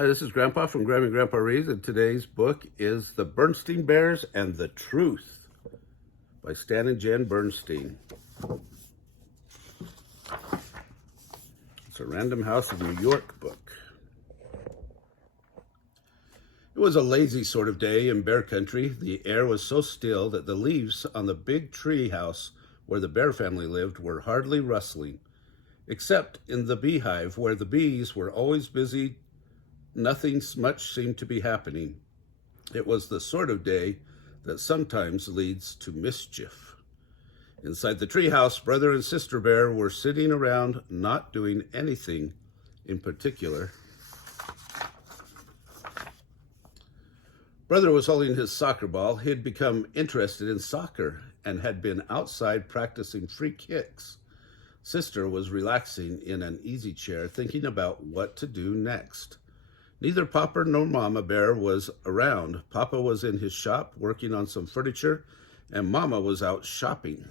Hi, this is Grandpa from Grammy and Grandpa Reads, and today's book is The Berenstain Bears and the Truth by Stan Jan Berenstain. It's a Random House of New York book. It was a lazy sort of day in bear country. The air was so still that the leaves on the big tree house where the bear family lived were hardly rustling, except in the beehive where the bees were always busy. Nothing much seemed to be happening. It was the sort of day that sometimes leads to mischief. Inside the treehouse, Brother and Sister Bear were sitting around, not doing anything in particular. Brother was holding his soccer ball. He had become interested in soccer and had been outside practicing free kicks. Sister was relaxing in an easy chair, thinking about what to do next. Neither Papa nor Mama Bear was around. Papa was in his shop working on some furniture, and Mama was out shopping.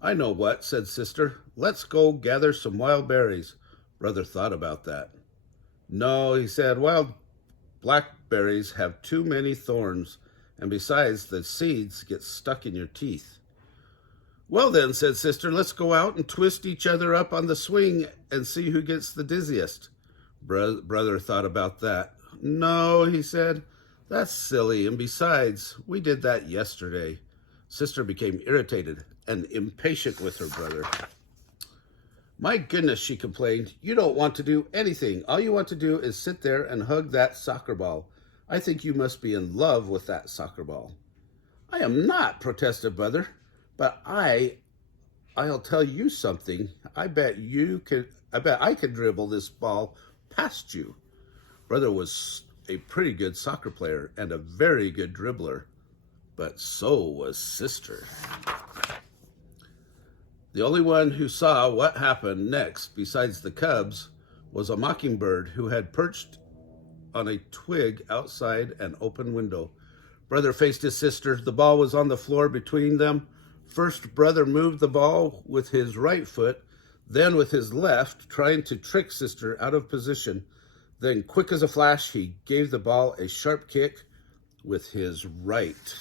"I know what," said Sister. "Let's go gather some wild berries." Brother thought about that. "No," he said, "wild blackberries have too many thorns, and besides, the seeds get stuck in your teeth." "Well then," said Sister, "let's go out and twist each other up on the swing and see who gets the dizziest." Brother thought about that. "No," he said, "that's silly, and besides, we did that yesterday." Sister became irritated and impatient with her brother. "My goodness," she complained, "you don't want to do anything. All you want to do is sit there and hug that soccer ball. I think you must be in love with that soccer ball." "I am not," protested Brother. "But I'll tell you something. I bet I could dribble this ball past you." Brother was a pretty good soccer player and a very good dribbler, but so was Sister. The only one who saw what happened next, besides the cubs, was a mockingbird who had perched on a twig outside an open window. Brother faced his sister. The ball was on the floor between them. First, Brother moved the ball with his right foot, then with his left, trying to trick Sister out of position. Then, quick as a flash, he gave the ball a sharp kick with his right.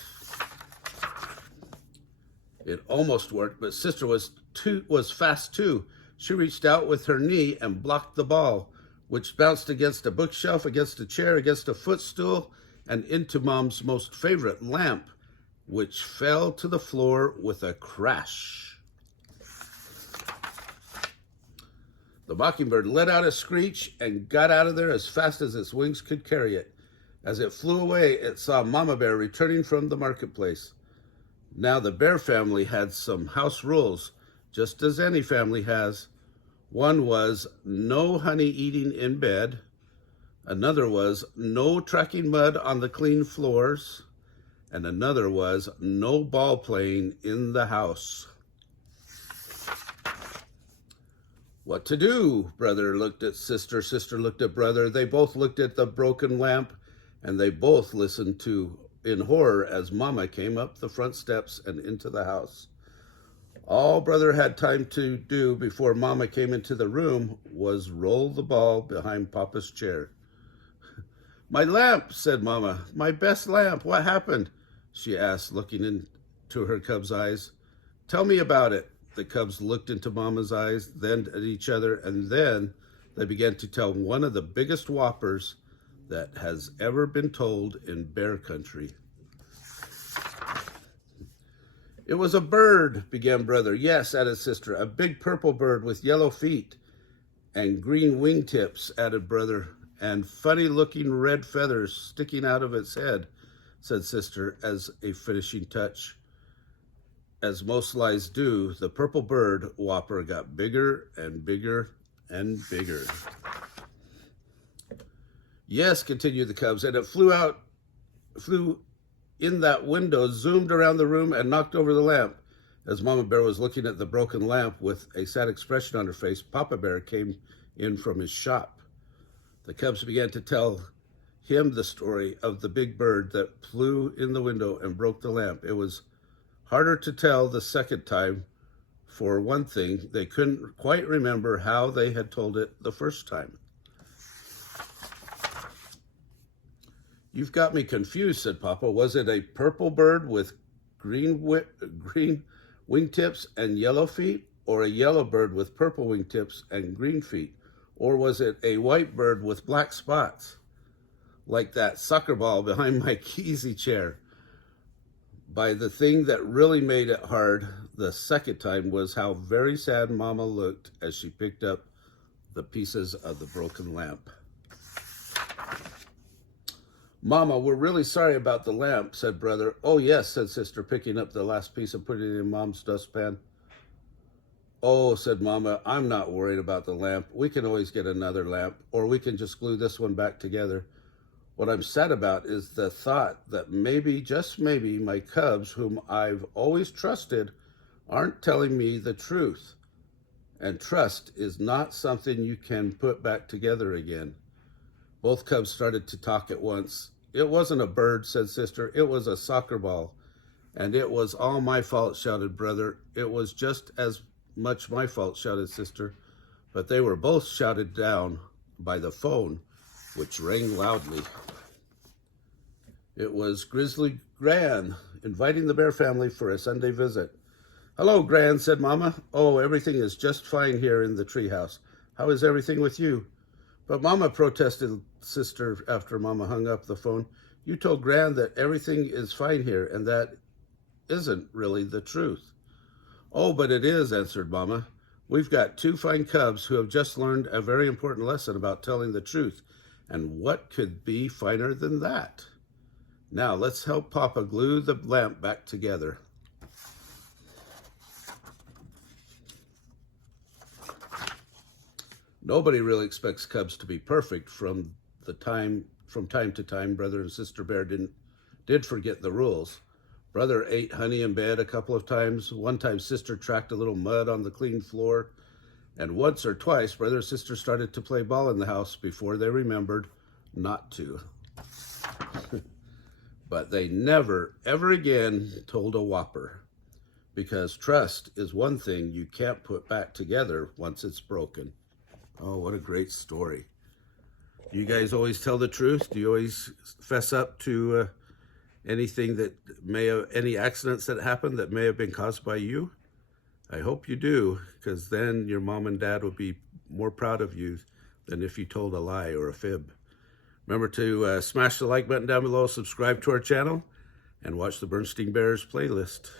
It almost worked, but Sister was fast too. She reached out with her knee and blocked the ball, which bounced against a bookshelf, against a chair, against a footstool, and into Mom's most favorite lamp, which fell to the floor with a crash. The mockingbird let out a screech and got out of there as fast as its wings could carry it. As it flew away, it saw Mama Bear returning from the marketplace. Now the bear family had some house rules, just as any family has. One was no honey eating in bed. Another was no tracking mud on the clean floors. And another was no ball playing in the house. What to do? Brother looked at Sister. Sister looked at Brother. They both looked at the broken lamp, and they both listened in horror as Mama came up the front steps and into the house. All Brother had time to do before Mama came into the room was roll the ball behind Papa's chair. "My lamp," said Mama. "My best lamp. What happened?" she asked, looking into her cub's eyes. "Tell me about it." The cubs looked into Mama's eyes, then at each other, and then they began to tell one of the biggest whoppers that has ever been told in bear country. "It was a bird," began Brother. "Yes," added Sister, "a big purple bird with yellow feet and green wingtips," added Brother, "and funny-looking red feathers sticking out of its head," said Sister as a finishing touch. As most lies do, the purple bird whopper got bigger and bigger and bigger. "Yes," continued the cubs, "and it flew in that window, zoomed around the room, and knocked over the lamp." As Mama Bear was looking at the broken lamp with a sad expression on her face, Papa Bear came in from his shop. The cubs began to tell him the story of the big bird that flew in the window and broke the lamp. It was harder to tell the second time. For one thing, they couldn't quite remember how they had told it the first time. You've got me confused, said Papa. Was it a purple bird with green wingtips and yellow feet, or a yellow bird with purple wingtips and green feet? Or was it a white bird with black spots, like that soccer ball behind my easy chair? By the thing that really made it hard the second time was how very sad Mama looked as she picked up the pieces of the broken lamp. Mama, we're really sorry about the lamp, said Brother. Oh, yes, said Sister, picking up the last piece and putting it in Mom's dustpan. Oh, said Mama, I'm not worried about the lamp. We can always get another lamp, or we can just glue this one back together. What I'm sad about is the thought that maybe, just maybe, my cubs, whom I've always trusted, aren't telling me the truth. And trust is not something you can put back together again. Both cubs started to talk at once. It wasn't a bird, said Sister. It was a soccer ball. And it was all my fault, shouted Brother. It was just as much my fault, shouted Sister. But they were both shouted down by the phone, which rang loudly. It was Grizzly Gran inviting the Bear family for a Sunday visit. Hello, Gran, said Mama. Oh, everything is just fine here in the treehouse. How is everything with you? But Mama, protested Sister after Mama hung up the phone. You told Gran that everything is fine here, and that isn't really the truth. Oh, but it is, answered Mama. We've got two fine cubs who have just learned a very important lesson about telling the truth. And what could be finer than that? Now, let's help Papa glue the lamp back together. Nobody really expects cubs to be perfect. From time to time, Brother and Sister Bear did forget the rules. Brother ate honey in bed a couple of times. One time, Sister tracked a little mud on the clean floor. And once or twice, Brother and Sister started to play ball in the house before they remembered not to. But they never, ever again told a whopper. Because trust is one thing you can't put back together once it's broken. Oh, what a great story. Do you guys always tell the truth? Do you always fess up to anything that any accidents that happened that may have been caused by you? I hope you do, because then your mom and dad will be more proud of you than if you told a lie or a fib. Remember to smash the like button down below, subscribe to our channel, and watch the Berenstain Bears playlist.